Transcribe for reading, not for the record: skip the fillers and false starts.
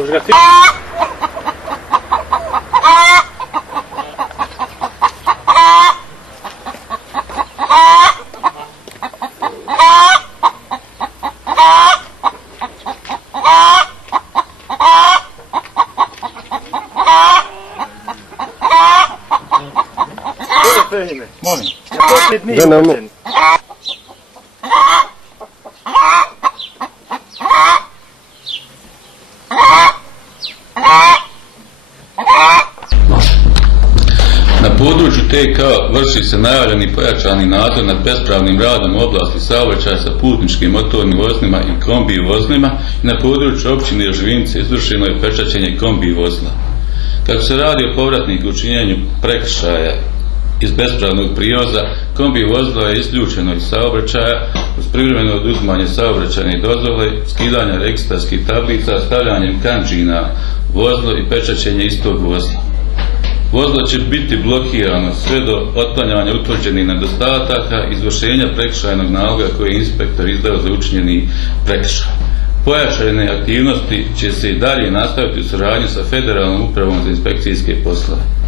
Može ga ti... Molim. Da ne mogu. Na području TK vrši se najavljeni pojačani nadzor nad bespravnim radom u oblasti saobraćaja sa putničkim motornim vozilima i kombi vozilima i na području općine Joživinice izvršeno je pečaćenje kombi vozila. Kako se radi o povratniku u činjenju prekršaja iz bespravnog prijevoza, kombi vozilo je isključeno iz saobraćaja uz privremeno oduzimanje saobraćajne dozvole, skidanje registarskih tablica, stavljanjem kandži na vozilo i pečaćenje istog vozila. Vozilo će biti blokirano sve do otklanjanja utvrđenih nedostataka i izvršenja prekršajnog naloga koji je inspektor izdao za učinjeni prekršaj. Pojačane aktivnosti će se i dalje nastaviti u suradnji sa Federalnom upravom za inspekcijske poslove.